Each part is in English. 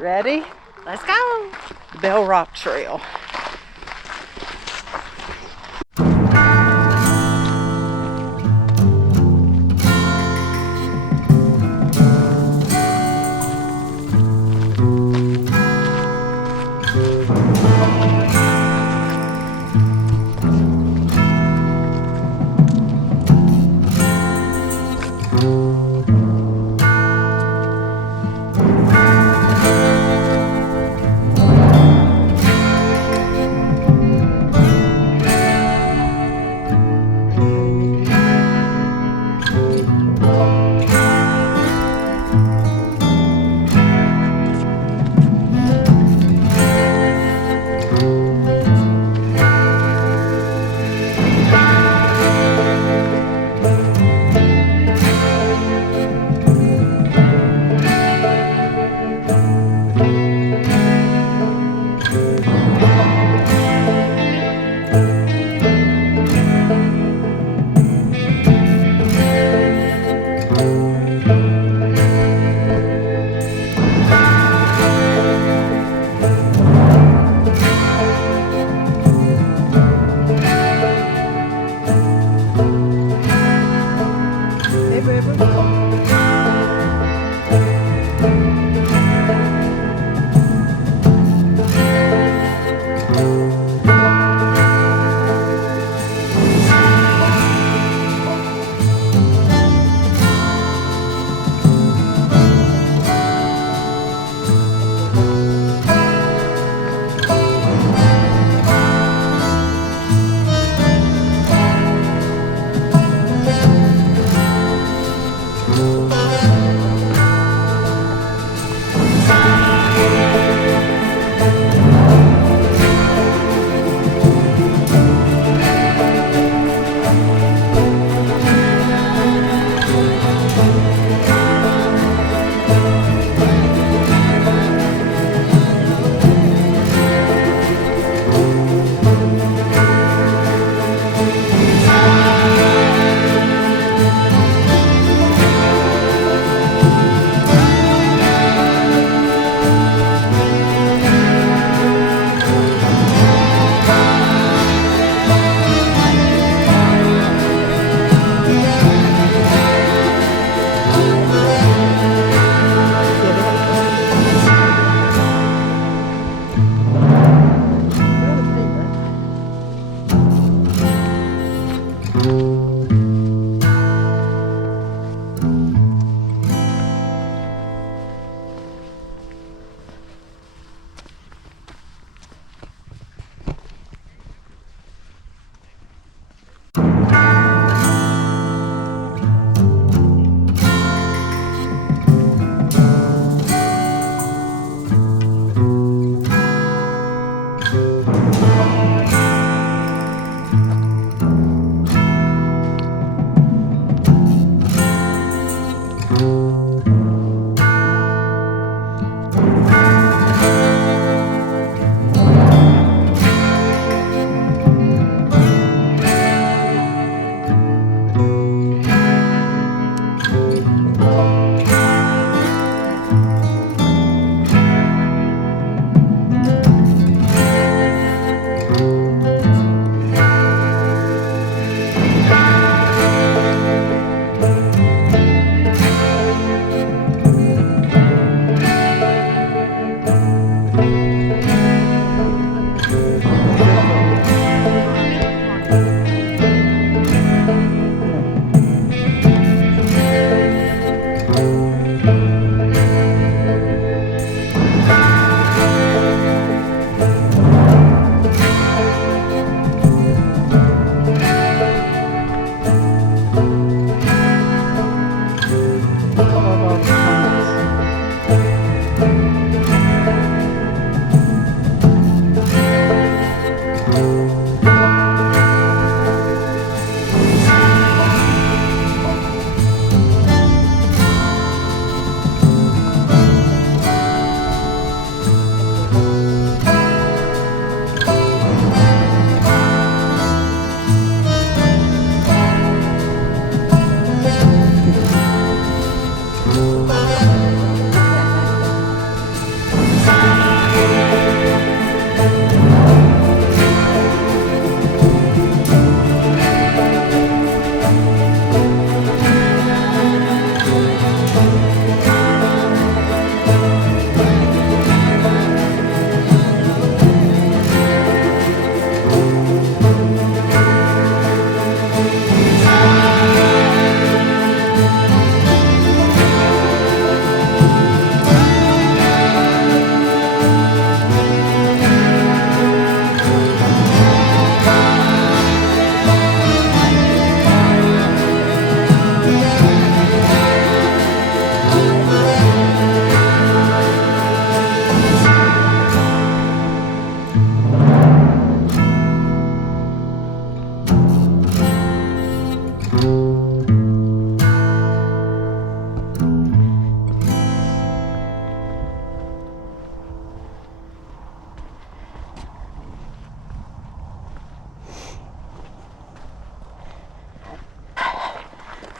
Ready? Let's go. Bell Rock Trail.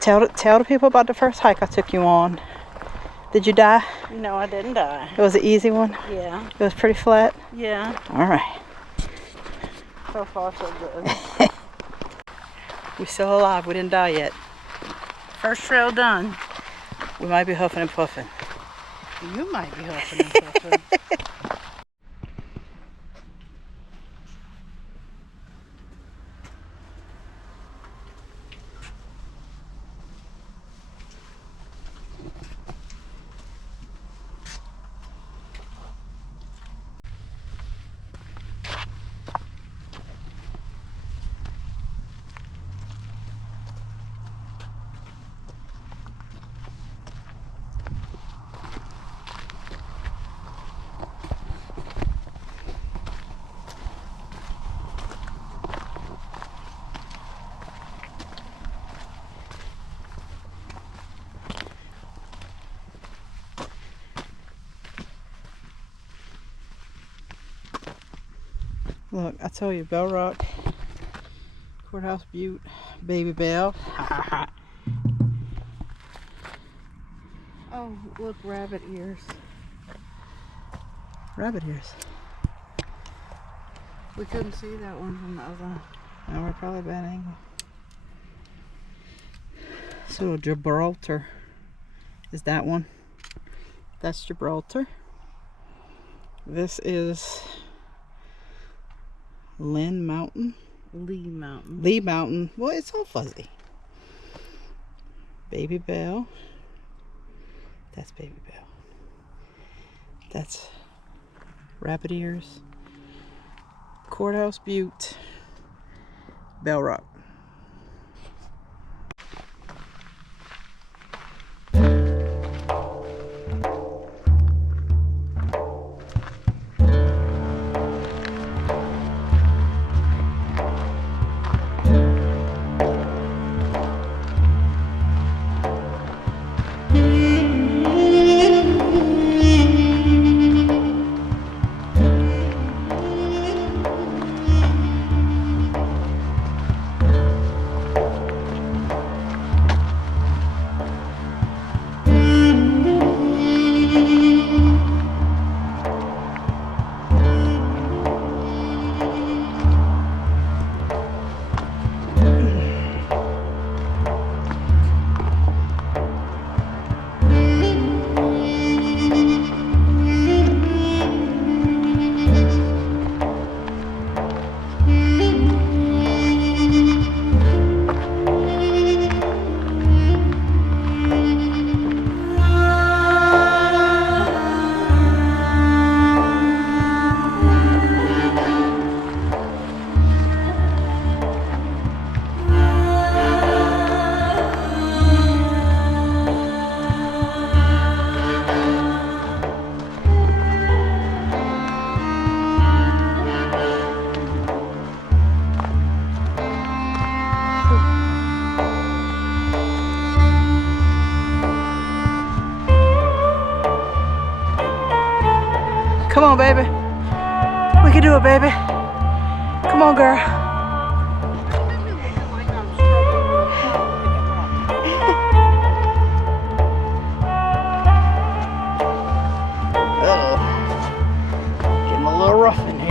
Tell the people about the first hike I took you on. Did you die? No, I didn't die. It was an easy one? Yeah. It was pretty flat? Yeah. All right. So far, so good. We're still alive. We didn't die yet. First trail done. We might be huffing and puffing. You might be huffing and puffing. Look, I told you, Bell Rock, Courthouse Butte, Baby Bell. Oh, look, rabbit ears. Rabbit ears. We couldn't see that one from the other. Now we're probably bad angle. So Gibraltar is that one. That's Gibraltar. This is Lynn Mountain. Lee Mountain. Lee Mountain. Well, it's all fuzzy. Baby Bell. That's Baby Bell. That's Rabbit Ears. Courthouse Butte. Bell Rock. Come on, baby. We can do it, baby. Come on, girl. Uh-oh. Getting a little rough in here.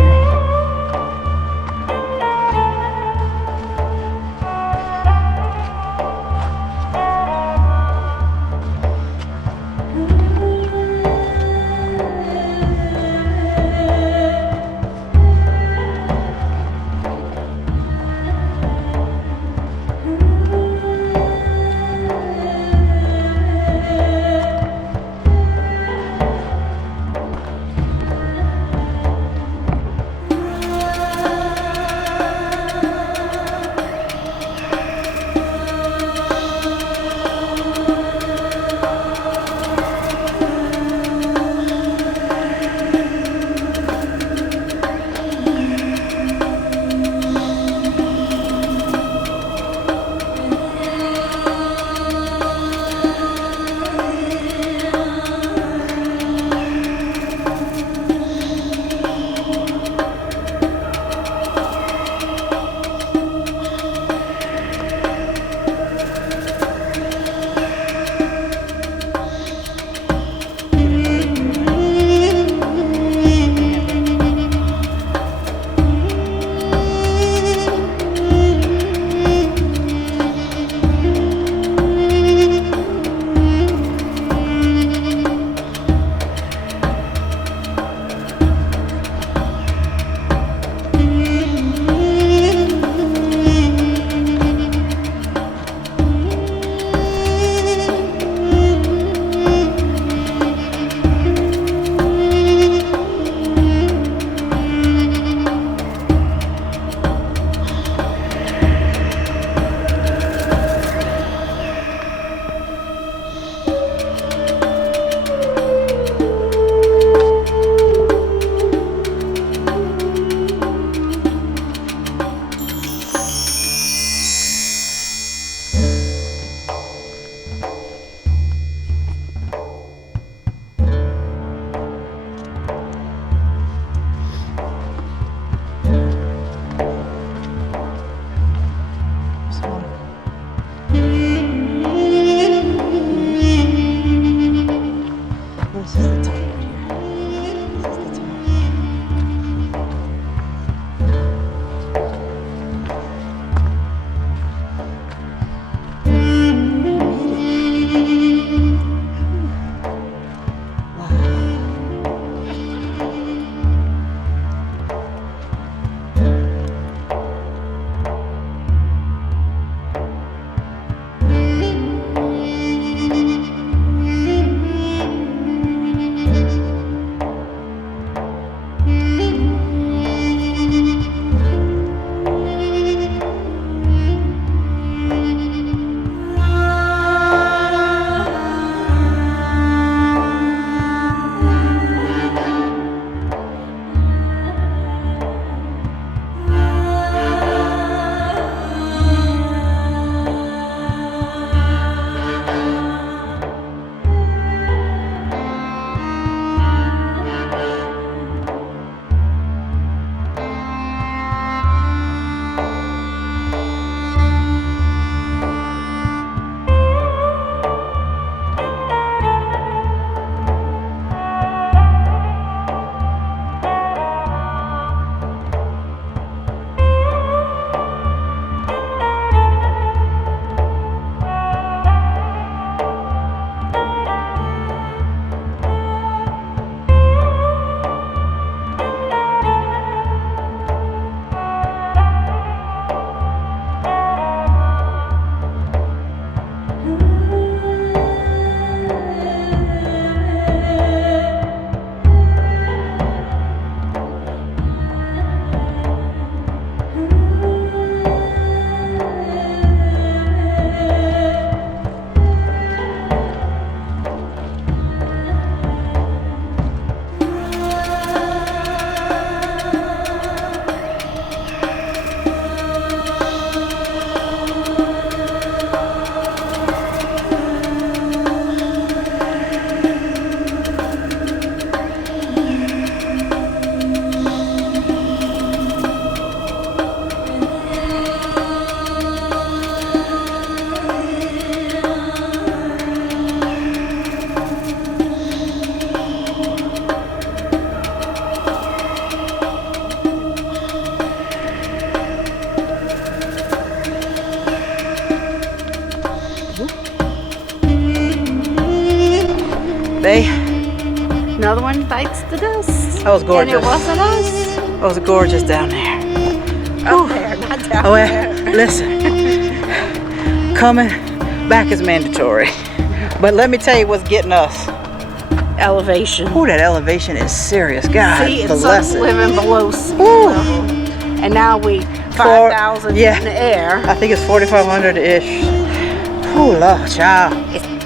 bites the dust. That was gorgeous. And it wasn't us. It was gorgeous down there. Up there, not down Oh, there. listen. Coming back is mandatory. But let me tell you what's getting us. Elevation. Oh, that elevation is serious. God See, it's bless us it. living below sea Ooh. level. And now we 5,000 yeah. in the air. I think it's 4,500-ish. Oh, Lord, child. It's